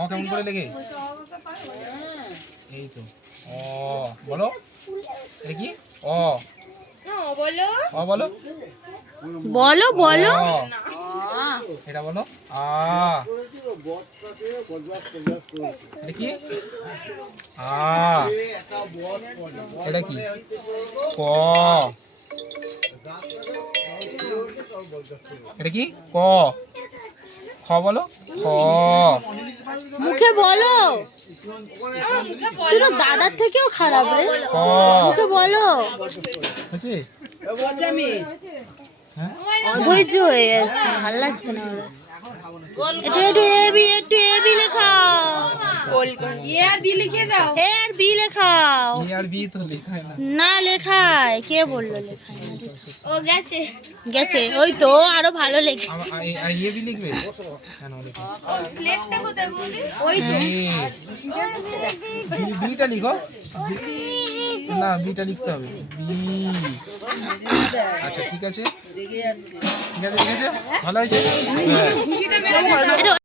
কেমন করে লেগে? এই তো অ বলো, এটা কি? অ বলো, অ বলো, বলো বলো। এটা বলো, আ। এটা কি? আ। এটা কি? ক। এটা কি? ক। খ বলো, খ। মুখে বলো, তুই তো দাদার থেকেও খারাপ রে। খ। মুখে বলো। হচ্ছে? হ্যাঁ? অধৈর্য হয়ে যাচ্ছে, ভালো লাগছে না ওরা। একটু একটু এ বি লেখাও। এ আর বি লেখাও। এ আর বি তো লেখায় না। না লেখায়, কে বললো লেখায় না? ও গেছে গেছে, ওই তো আরো ভালো লেখেছে। এ বি লিখবে কেন? লিখো স্লেটটা কোথায় বলি? ওই তো বিটা লিখো। না বিটা লিখতে হবে, বি। আচ্ছা ঠিক আছে, ঠিক আছে, ঠিক আছে, ভালো হয়েছে। হ্যাঁ।